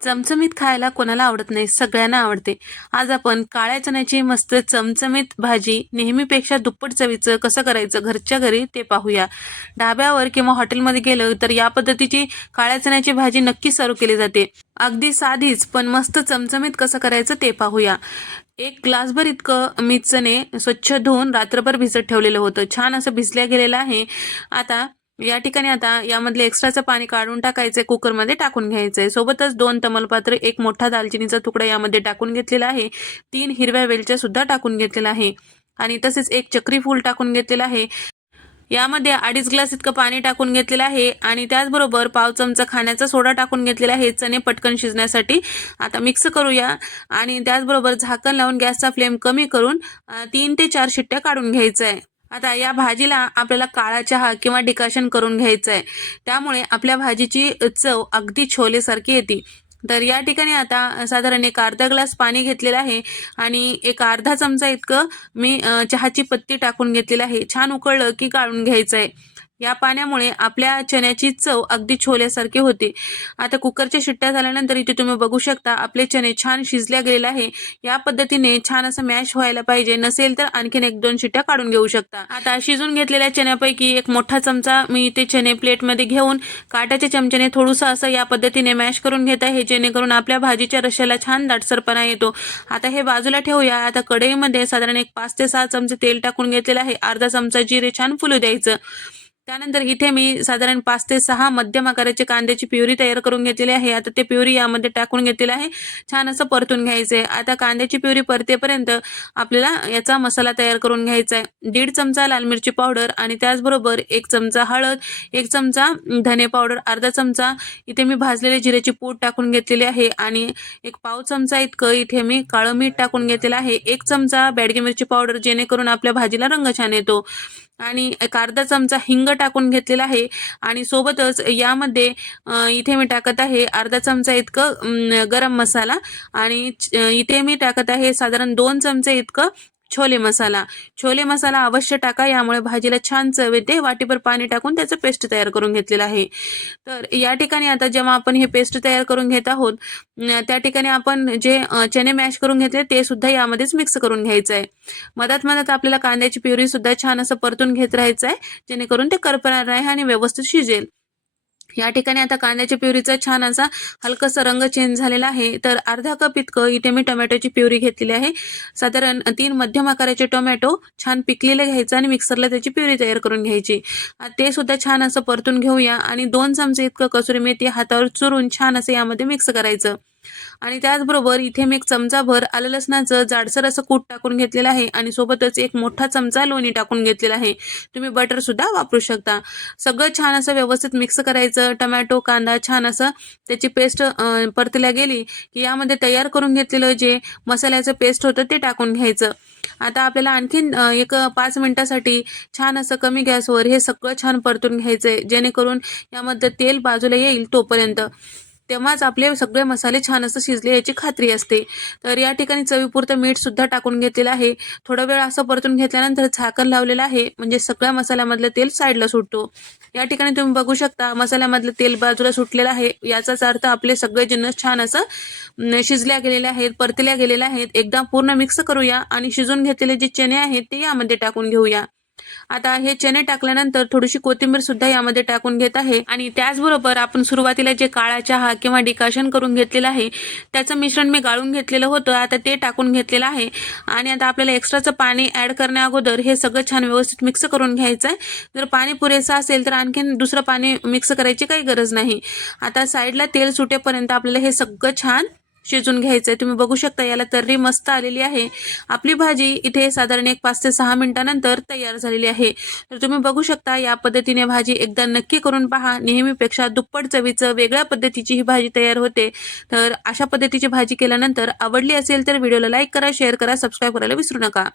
चमचमीत खायला कोणाला आवडत नाही, सगळ्यांना आवडते. आज आपण काळ्या चण्याची मस्त चमचमीत भाजी नेहमीपेक्षा दुप्पट चवीचं कसं करायचं घरच्या घरी ते पाहूया. ढाब्यावर किंवा हॉटेलमध्ये गेलं तर या पद्धतीची काळ्या चण्याची भाजी नक्की सर्व केली जाते. अगदी साधीच पण मस्त चमचमीत कसं करायचं ते पाहूया. एक ग्लासभर इतकं मी चणे स्वच्छ धुवून रात्रभर भिजत ठेवलेलं होतं. छान असं भिजल्या गेलेलं आहे. आता या ठिकाणी यामधले एक्स्ट्राचं पाणी काढून टाकायचंय, कुकरमध्ये टाकून घ्यायचंय. सोबतच 2 तमालपत्र, एक मोठा दालचिनीचा तुकडा यामध्ये टाकून घेतलेला आहे. 3 हिरव्या वेलच्या सुद्धा टाकून घेतलेला आहे आणि तसेच एक चक्री फूल टाकून घेतलेला आहे. यामध्ये 2.5 ग्लास इतकं पाणी टाकून घेतलेलं आहे आणि त्याचबरोबर पाव चमचा खाण्याचा सोडा टाकून घेतलेला आहे चणे पटकन शिजण्यासाठी. आता मिक्स करूया आणि त्याचबरोबर झाकण लावून गॅसचा फ्लेम कमी करून 3 ते 4 शिट्ट्या काढून घ्यायचं आहे. आता या भाजीला आपल्याला काळा चहा किंवा डिकॉशन करून घ्यायचं आहे. त्यामुळे आपल्या भाजीची चव अगदी छोलेसारखी येते. तर या ठिकाणी आता साधारण एक अर्धा ग्लास पाणी घेतलेलं आहे आणि एक अर्धा चमचा इतकं मी चहाची पत्ती टाकून घेतलेली आहे. छान उकळलं की गाळून घ्यायचं आहे. या पाण्यामुळे आपल्या चण्याची चव अगदी छोल्यासारखी होते. आता कुकरच्या शिट्ट्या झाल्यानंतर इथे तुम्ही बघू शकता आपले चणे छान शिजल्या गेलेले आहे. या पद्धतीने छान असं मॅश व्हायला पाहिजे. नसेल तर आणखीन 1-2 शिट्ट्या काढून घेऊ शकता. आता शिजून घेतलेल्या चण्यापैकी एक मोठा चमचा मी इथे चणे प्लेटमध्ये घेऊन काट्याच्या चमच्याने थोडंसं असं या पद्धतीने मॅश करून घेत आहे, जेणेकरून आपल्या भाजीच्या रश्श्याला छान दाटसरपणा येतो. आता हे बाजूला ठेवूया. आता कढईमध्ये साधारण एक 5 ते 6 चमचे तेल टाकून घेतलेलं आहे. अर्धा चमचा जिरे छान फुलू द्यायचं. त्यानंतर इथे मी साधारण 5 ते 6 मध्यम आकाराची कांद्याची प्युरी तयार करून घेतलेली आहे. आता ते प्युरी यामध्ये टाकून घेतलेलं आहे. छान असं परतून घ्यायचंय. आता कांद्याची प्युरी परतेपर्यंत आपल्याला याचा मसाला तयार करून घ्यायचा आहे. 1.5 चमचा लाल मिरची पावडर आणि त्याचबरोबर 1 चमचा हळद, 1 चमचा धने पावडर, अर्धा चमचा इथे मी भाजलेले जिऱ्याची पूड टाकून घेतलेली आहे आणि एक पाव चमचा इतकं इथे मी काळं मीठ टाकून घेतलेलं आहे. 1 चमचा बॅडगी मिरची पावडर, जेणेकरून आपल्या भाजीला रंग छान येतो आणि एक अर्धा चमचा हिंग टाकून घेतलेला आहे आणि सोबतच यामध्ये इथे मी टाकत आहे अर्धा चमचा इतकं गरम मसाला आणि इथे मी टाकत आहे साधारण 2 चमचे इतकं छोले मसाला. छोले मसाला अवश्य टाका, यामुळे भाजीला छान चव येते. वाटीभर पाणी टाकून त्याचं पेस्ट तयार करून घेतलेलं आहे. तर या ठिकाणी आता जेव्हा आपण हे पेस्ट तयार करून घेत आहोत त्या ठिकाणी आपण जे चणे मॅश करून घेतले ते सुद्धा यामध्येच मिक्स करून घ्यायचं आहे. मधात आपल्याला कांद्याची प्युरी सुद्धा छान असं परतून घेत राहायचं आहे, जेणेकरून ते करपणार नाही आणि व्यवस्थित शिजेल. या ठिकाणी आता कांद्याच्या प्युरीचा छान असा हलकासा रंग चेंज झालेला आहे. तर अर्धा कप इतकं इथे मी टोमॅटोची प्युरी घेतलेली आहे. साधारण 3 मध्यम आकाराचे टोमॅटो छान पिकलेले घ्यायचं आणि मिक्सरला त्याची प्युरी तयार करून घ्यायची. ते सुद्धा छान असं परतून घेऊया आणि 2 चमचे इतकं कसुरी मेथी हातावर चुरून छान असं यामध्ये मिक्स करायचं आणि त्याचबरोबर इथे मी 1 चमचाभर आलं लसणाचं जाडसर असं कूट टाकून घेतलेलं आहे आणि सोबतच 1 मोठा चमचा लोणी टाकून घेतलेला आहे. तुम्ही बटर सुद्धा वापरू शकता. सगळं छान असं व्यवस्थित मिक्स करायचं. टोमॅटो, कांदा छान असं त्याची पेस्ट परतल्या गेली की यामध्ये तयार करून घेतलेलं जे मसाल्याचं पेस्ट होतं ते टाकून घ्यायचं. आता आपल्याला आणखीन एक 5 मिनिटासाठी छान असं कमी गॅसवर हे सगळं छान परतून घ्यायचंय, जेणेकरून यामध्ये तेल बाजूला येईल तोपर्यंत. तेव्हाच आपले सगळे मसाले छान असं शिजले याची खात्री असते. तर या ठिकाणी चवीपुरतं मीठ सुद्धा टाकून घेतलेलं आहे. थोडा वेळ असं परतून घेतल्यानंतर झाकण लावलेलं आहे, म्हणजे सगळ्या मसाल्यामधलं तेल साईडला सुटतो. या ठिकाणी तुम्ही बघू शकता मसाल्यामधलं तेल बाजूला सुटलेलं आहे. याचाच अर्थ आपले सगळे जिन्नस छान असं शिजल्या गेलेले आहेत, परतल्या गेलेले आहेत. एकदा पूर्ण मिक्स करूया आणि शिजून घेतलेले जे चणे आहेत ते यामध्ये टाकून घेऊया. आता हे चणे टाकल्यानंतर थोडीशी कोथिंबीर सुद्धा यामध्ये टाकून घेत आहे आणि त्याचबरोबर आपण सुरुवातीला जे काळा चहा किंवा डिकॉशन करून घेतलेलं आहे त्याचं मिश्रण मी गाळून घेतलेलं होतं, आता ते टाकून घेतलेलं आहे आणि आता आपल्याला एक्स्ट्राचं पाणी ॲड करण्या अगोदर हे सगळं छान व्यवस्थित मिक्स करून घ्यायचं आहे. जर पाणी पुरेसं असेल तर आणखीन दुसरं पाणी मिक्स करायची काही गरज नाही. आता साईडला तेल सुटेपर्यंत आपल्याला हे सगळं छान शिजून घ्यायचंय. तुम्ही बघू शकता याला तर्री मस्त आलेली आहे. आपली भाजी इथे साधारण एक 5 ते 6 मिनिटानंतर तयार झालेली आहे. तर तुम्ही बघू शकता या पद्धतीने भाजी एकदा नक्की करून पहा. नेहमीपेक्षा दुप्पट चवीचं वेगळ्या पद्धतीची ही भाजी तयार होते. तर अशा पद्धतीची भाजी केल्यानंतर आवडली असेल तर व्हिडिओला लाईक करा, शेअर करा, सबस्क्राईब करायला विसरू नका.